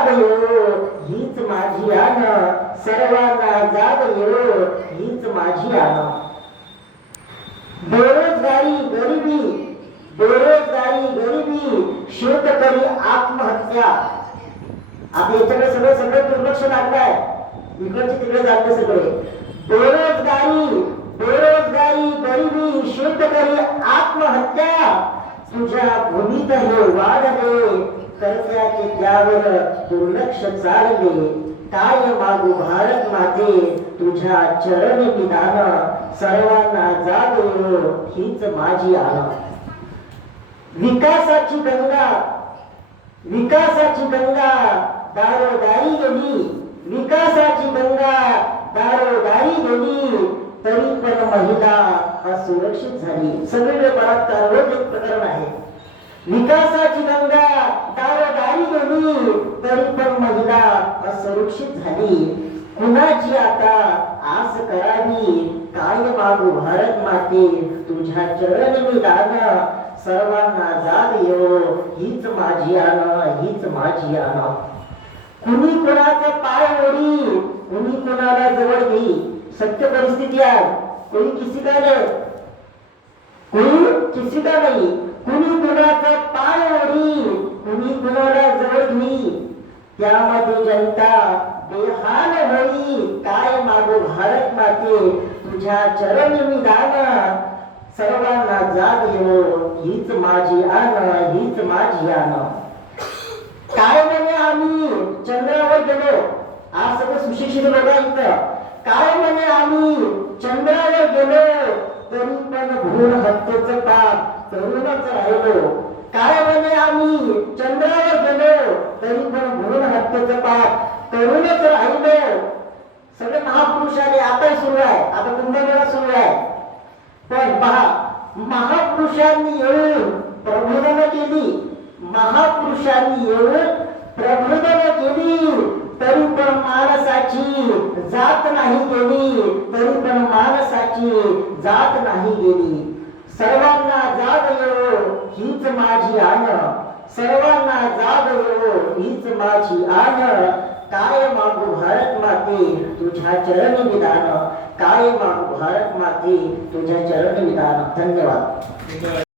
जागलो हीच माझी आण सर्वांना जागलो हीच माझी आन. बेरोजगारी गरिबी बेरोजगारी गरिबी शेतकरी आत्महत्या. आपल्या याच्याकडे सगळं सगळं दुर्लक्ष लागलंय. इकडचे तिकडे जाते सगळे. बेरोजगारी बेरोजगारी गरिबी शेतकरी आत्महत्या. तुझ्या भूमीत हे वाढले कर्त्याचे त्यावर दुर्लक्ष चालले. काय मागू भारत माते तुझ्या चरण विधान सर्वांना जाग हीच माझी आण विकासाची गंगा विकासाची गंगा दारोदारी गेली. विकासाची गंगा दारोदारी गेली. तरी पण महिला असुरक्षित झाली. सगळीकडे बलात्कार रोज एक प्रकरण आहे. विकासाची गंगा असली तरी पण महिला असुरक्षित झाली. कुणाची आता आस करावी? काय मागू भारत माते? तुझ्या चरण मी दान सर्वांना जाग येऊ हीच माझी आना हीच माझी आना. कुणी कुणाचा पाय ओढी? कुणी कुणाला जवळ घेई? सत्य परिस्थिती आहे. कोणी किसी का नाही? कोणी किसी का नाही कुणी कुणाचा पाय ओढी कुणी कुणाला जवळ घेई त्यामध्ये जनता बेहाल होई काय मागो भारत माते तुझ्या चरण मी सर्वांना जाग येऊ हीच माझी आण हीच माझी आण काय म्हणे आम्ही? चंद्रावर गेलो. आज सगळं सुशिक्षित बघा इथं. काय म्हणे आम्ही? चंद्रावर गेलो. तरी पण भ्रूण हत्येचं पाप तरुणच राहिलो. काय म्हणे आम्ही? चंद्रावर गेलो. तरी पण भ्रूण पाप तरुणच राहिलो सगळे महापुरुष आले आता सुरू आहे. आता कुंभमेळा सुरू आहे. पण पहा महापुरुषांनी येऊन प्रबोधन केली. महापुरुषांनी येऊन प्रबोधन केली. तरी पण माणसाची जात नाही गेली. तरी पण माणसाची जात नाही गेली. सर्वांना जाग येऊ हीच माझी आण सर्वांना जाग येऊ हीच माझी आण काय मागू भारत माते तुझ्या चरण विधान काय मागू भारत माते तुझ्या चरण विधान धन्यवाद.